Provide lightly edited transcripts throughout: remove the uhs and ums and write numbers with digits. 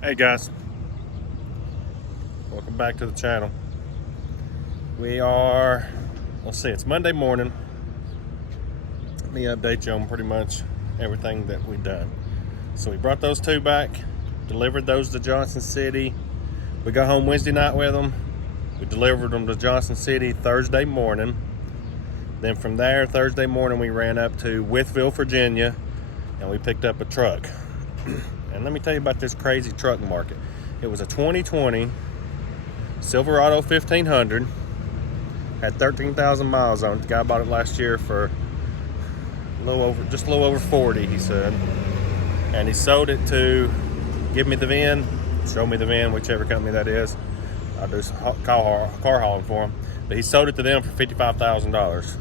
Hey guys, welcome back to the channel. Let's see, it's Monday morning. Let me update you on pretty much everything that we've done. So we brought those two back, delivered those to Johnson City. We got home Wednesday night with them. We delivered them to Johnson City Thursday morning. Then from there, Thursday morning, we ran up to Wytheville, Virginia, and we picked up a truck. And let me tell you about this crazy truck market. It was a 2020 Silverado 1500. Had 13,000 miles on it. The guy bought it last year for just a little over 40, he said. And he sold it to give me the VIN, show me the VIN, whichever company that is. I do car hauling for him. But he sold it to them for $55,000.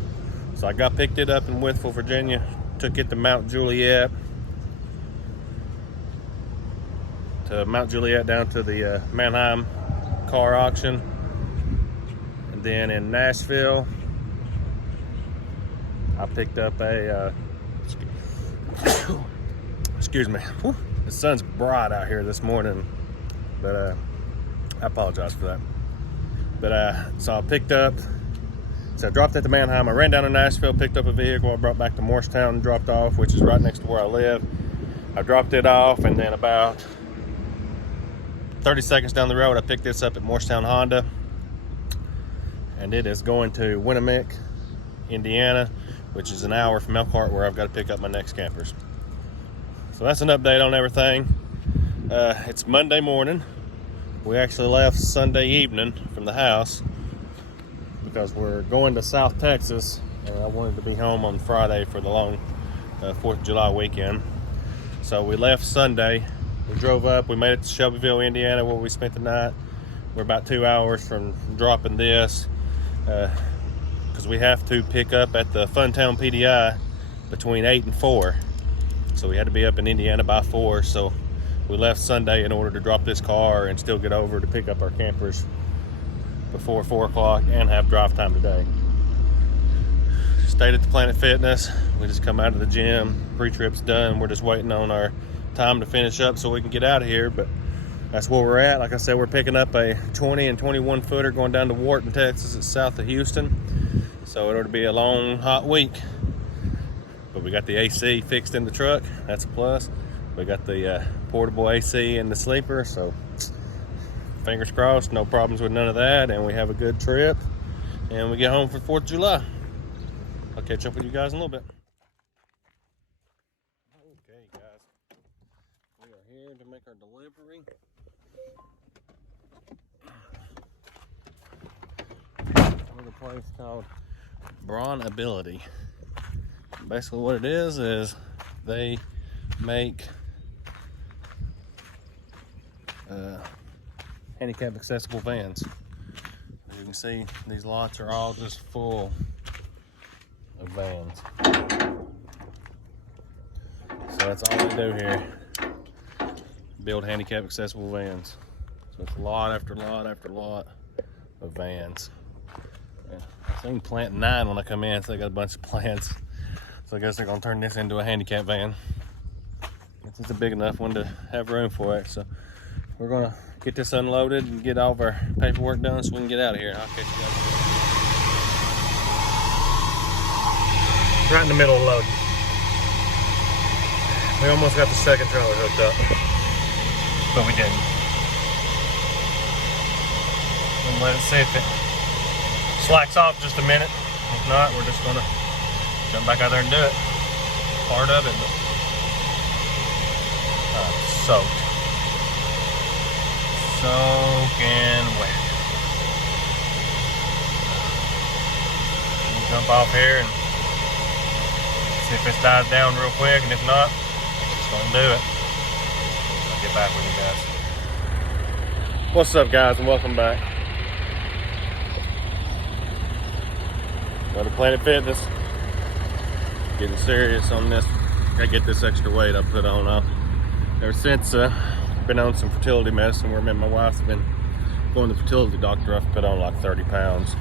So I picked it up in Wytheville, Virginia, took it to Mount Juliet down to the Mannheim car auction. And then in Nashville, I picked up a, excuse me, the sun's bright out here this morning, but I apologize for that. But so I dropped at the Mannheim. I ran down to Nashville, picked up a vehicle I brought back to Morristown and dropped off, which is right next to where I live. I dropped it off, and then about 30 seconds down the road, I picked this up at Morristown Honda, and it is going to Winamic, Indiana, which is an hour from Elkhart, where I've got to pick up my next campers. So that's an update on everything. It's Monday morning. We actually left Sunday evening from the house because we're going to South Texas, and I wanted to be home on Friday for the long 4th of July weekend. So we left Sunday. We drove up, we made it to Shelbyville, Indiana, where we spent the night. We're about 2 hours from dropping this because we have to pick up at the Funtown PDI between 8 and 4. So we had to be up in Indiana by 4. So we left Sunday in order to drop this car and still get over to pick up our campers before 4 o'clock and have drive time today. Stayed at the Planet Fitness. We just come out of the gym. Pre-trip's done. We're just waiting on our time to finish up so we can get out of here, but that's where we're at. Like I said, we're picking up a 20 and 21 footer going down to Wharton, Texas. It's south of Houston, so it'll be a long, hot week. But we got the AC fixed in the truck. That's a plus. We got the portable AC in the sleeper, so fingers crossed, no problems with none of that, and we have a good trip, and we get home for 4th of July. I'll catch up with you guys in a little bit. Okay, guys. We are here to make our delivery. We're at a place called Braun Ability. Basically what it is they make handicap accessible vans. As you can see, these lots are all just full of vans. So that's all they do here, build handicap accessible vans. So it's lot after lot after lot of vans. Yeah, I seen plant 9 when I come in, so they got a bunch of plants. So I guess they're gonna turn this into a handicap van. This is a big enough one to have room for it. So we're gonna get this unloaded and get all of our paperwork done so we can get out of here. I'll catch you guys. Right in the middle of loading. We almost got the second trailer hooked up, but we didn't. And let it see if it slacks off just a minute. If not, we're just gonna jump back out there and do it. Part of it, but soaked. Soaking wet. We'll jump off here and see if this dies down real quick, and if not, just gonna do it. I'll get back with you guys. What's up, guys, and welcome back. Go to Planet Fitness. Getting serious on this. Gotta get this extra weight I put on. Ever since been on some fertility medicine where me and my wife's been going to the fertility doctor, I've put on like 30 pounds.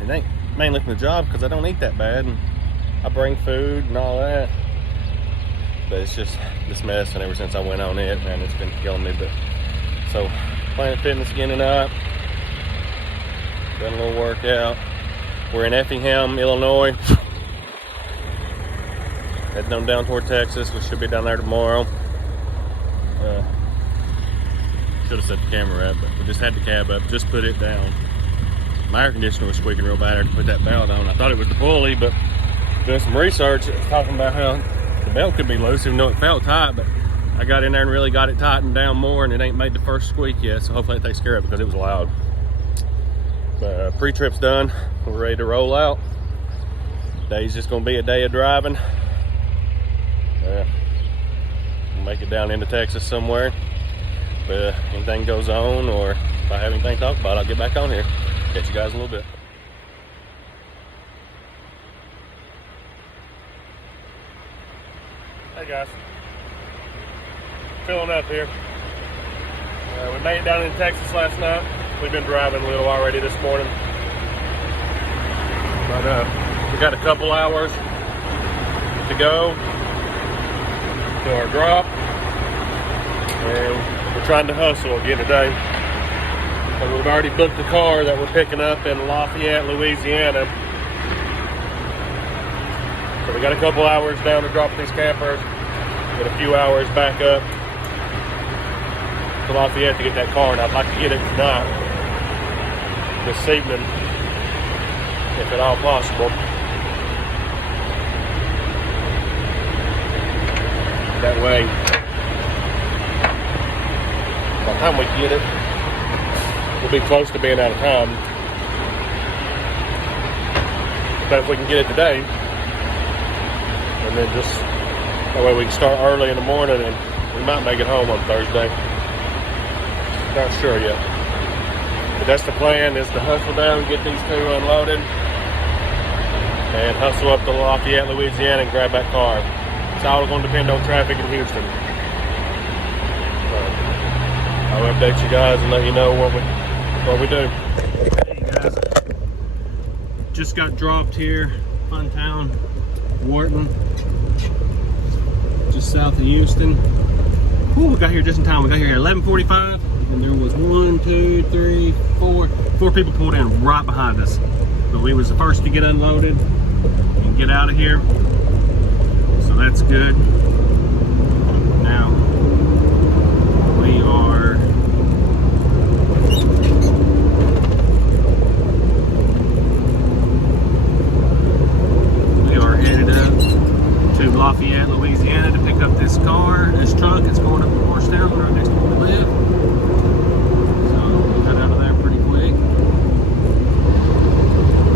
It ain't mainly for the job because I don't eat that bad, and I bring food and all that. But it's just this mess, and ever since I went on it, man, it's been killing me. But so Planet Fitness again tonight. Done a little workout. We're in Effingham, Illinois. Heading on down toward Texas. We should be down there tomorrow. Should have set the camera up, but we just had the cab up, just put it down. My air conditioner was squeaking real bad. I had to put that belt on. I thought it was the pulley, but doing some research, it was talking about how the belt could be loose, even though it felt tight. But I got in there and really got it tightened down more, and it ain't made the first squeak yet. So hopefully it takes care of it because it was loud. But pre-trip's done. We're ready to roll out. Today's just gonna be a day of driving. We'll make it down into Texas somewhere. But if anything goes on, or if I have anything to talk about, I'll get back on here. Catch you guys in a little bit. Hey guys, filling up here. We made it down in Texas last night. We've been driving a little already this morning, but we got a couple hours to go to our drop, and we're trying to hustle again today. And we've already booked the car that we're picking up in Lafayette, Louisiana. So we got a couple hours down to drop these campers, and a few hours back up to Lafayette to get that car, and I'd like to get it tonight, this evening, if at all possible. That way, by the time we get it, we'll be close to being out of time. But if we can get it today, and then just that way we can start early in the morning, and we might make it home on Thursday. Not sure yet. But that's the plan, is to hustle down, get these two unloaded, and hustle up to Lafayette, Louisiana, and grab that car. It's all going to depend on traffic in Houston. I'll update you guys and let you know what we do. Hey guys, just got dropped here, Fun Town, Wharton, just south of Houston. Ooh, we got here just in time. We got here at 11:45, and there was 4 people pulled in right behind us. But we was the first to get unloaded and get out of here, so that's good. Now we are headed up to Lafayette, Louisiana to pick up this truck. It's going up to Morristown, right next to where we live. So we'll got out of there pretty quick.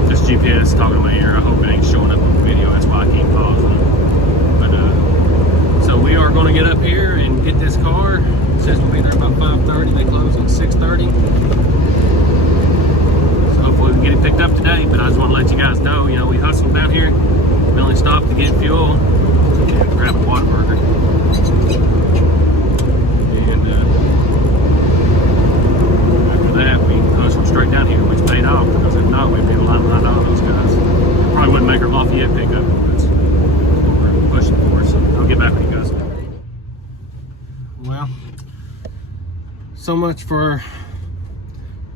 This GPS is talking to my ear. I hope it ain't showing up on the video. That's why I keep pausing. But so we are going to get up here and get this car. It says we'll be there about 5:30. They close at 6:30. So hopefully we can get it picked up today. But I just want to let you guys know, we hustled down here. We only stopped to get fuel and grab a Whataburger. And after that, we hustled straight down here, which paid off, because if not, we'd be in line behind all those guys. Probably wouldn't make our Lafayette pickup, but that's what we're pushing for. So I'll get back with you guys. Well, so much for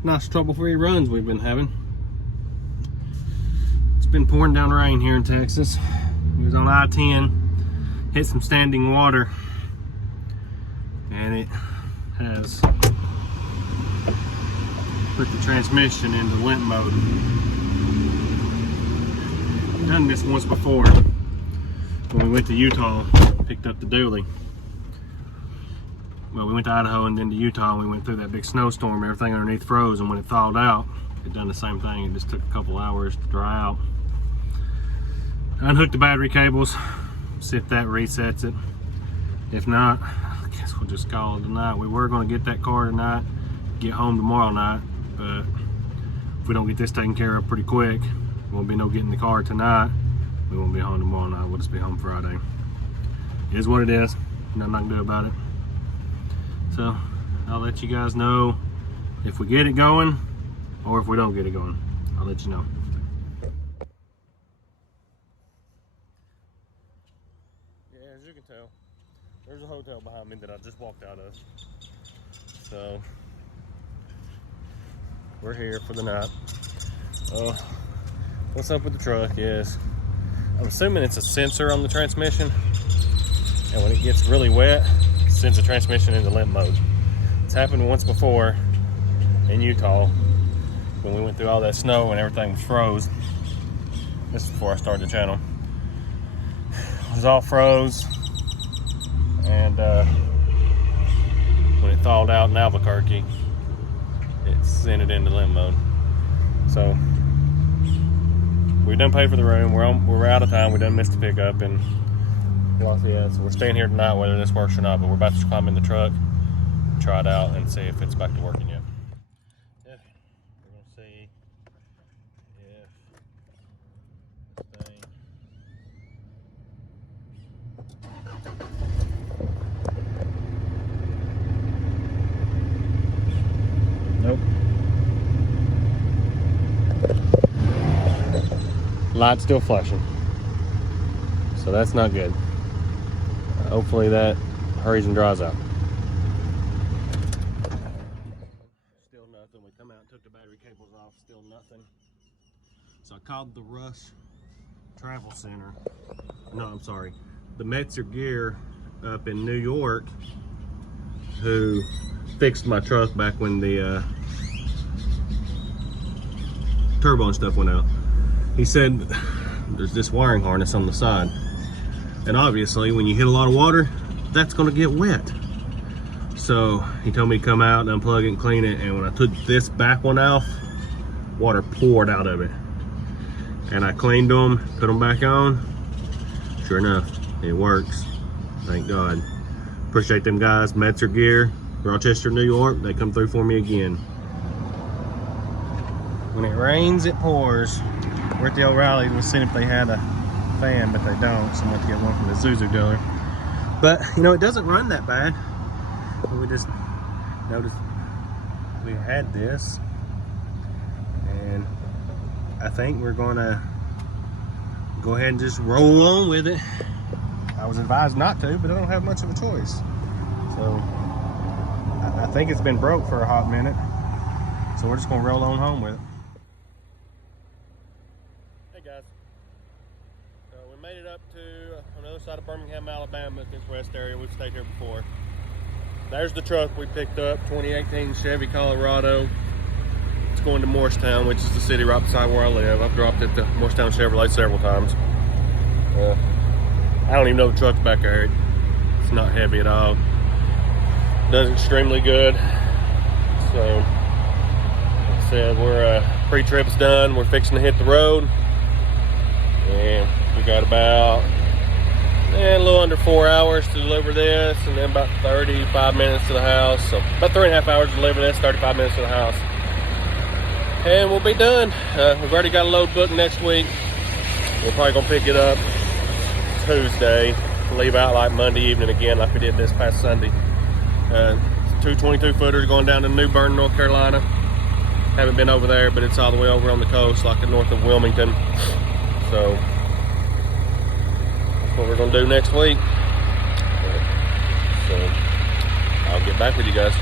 nice trouble-free runs we've been having. Been pouring down rain here in Texas. We was on I-10, hit some standing water, and it has put the transmission into limp mode. I've done this once before when we went to Utah, picked up the dually. Well, we went to Idaho and then to Utah, and we went through that big snowstorm. Everything underneath froze, and when it thawed out, it done the same thing. It just took a couple hours to dry out. Unhook the battery cables, see if that resets it. If not, I guess we'll just call it tonight. We were going to get that car tonight, get home tomorrow night, but if we don't get this taken care of pretty quick, won't be no getting the car tonight. We won't be home tomorrow night. We'll just be home Friday. It is what it is. Nothing I can do about it. So I'll let you guys know if we get it going or if we don't get it going. I'll let you know. Yeah, as you can tell, hotel behind me that I just walked out of. So we're here for the night. What's up with the truck is, I'm assuming it's a sensor on the transmission, and when it gets really wet, it sends the transmission into limp mode. It's happened once before in Utah when we went through all that snow and everything was froze. This is before I started the channel. It was all froze, and when it thawed out in Albuquerque, it sent it into limp mode. So we done paid for the room. We're out of time. We done missed the pickup in Lafayette, so we're staying here tonight whether this works or not. But we're about to climb in the truck, try it out, and see if it's back to working yet. Yeah, we're gonna see if this thing. Nope. Light's still flashing, so that's not good. Hopefully that hurries and dries out. Still nothing. We come out and took the battery cables off, still nothing. So I called the Rush Travel Center. No, I'm sorry. The Metzer Gear up in New York, who fixed my truck back when the turbo and stuff went out. He said there's this wiring harness on the side, and obviously when you hit a lot of water, that's going to get wet. So he told me to come out and unplug it and clean it, and when I took this back one off, water poured out of it. And I cleaned them, put them back on. Sure enough, it works. Thank God. Appreciate them guys, Metzer Gear, Rochester, New York. They come through for me again. When it rains, it pours. We're at the O'Reilly. We'll see if they had a fan, but they don't. So I'm going to get one from the Zuzu dealer. But, you know, it doesn't run that bad. We just noticed we had this. And I think we're going to go ahead and just roll on with it. I was advised not to, but I don't have much of a choice. So I think it's been broke for a hot minute. So we're just going to roll on home with it. Hey guys. So we made it up to on the other side of Birmingham, Alabama, this rest area. We've stayed here before. There's the truck we picked up, 2018 Chevy Colorado. It's going to Morristown, which is the city right beside where I live. I've dropped it to Morristown Chevrolet several times. I don't even know the truck's back there. It's not heavy at all. Does extremely good. So, like I said, we're pre-trip's done. We're fixing to hit the road, and we got about a little under 4 hours to deliver this, and then about 35 minutes to the house. So about 3.5 hours to deliver this, 35 minutes to the house, and we'll be done. We've already got a load booked next week. We're probably gonna pick it up Tuesday, leave out like Monday evening again, like we did this past Sunday. 2 22-footers going down to New Bern, North Carolina. Haven't been over there, but it's all the way over on the coast, like north of Wilmington. So that's what we're gonna do next week. So I'll get back with you guys.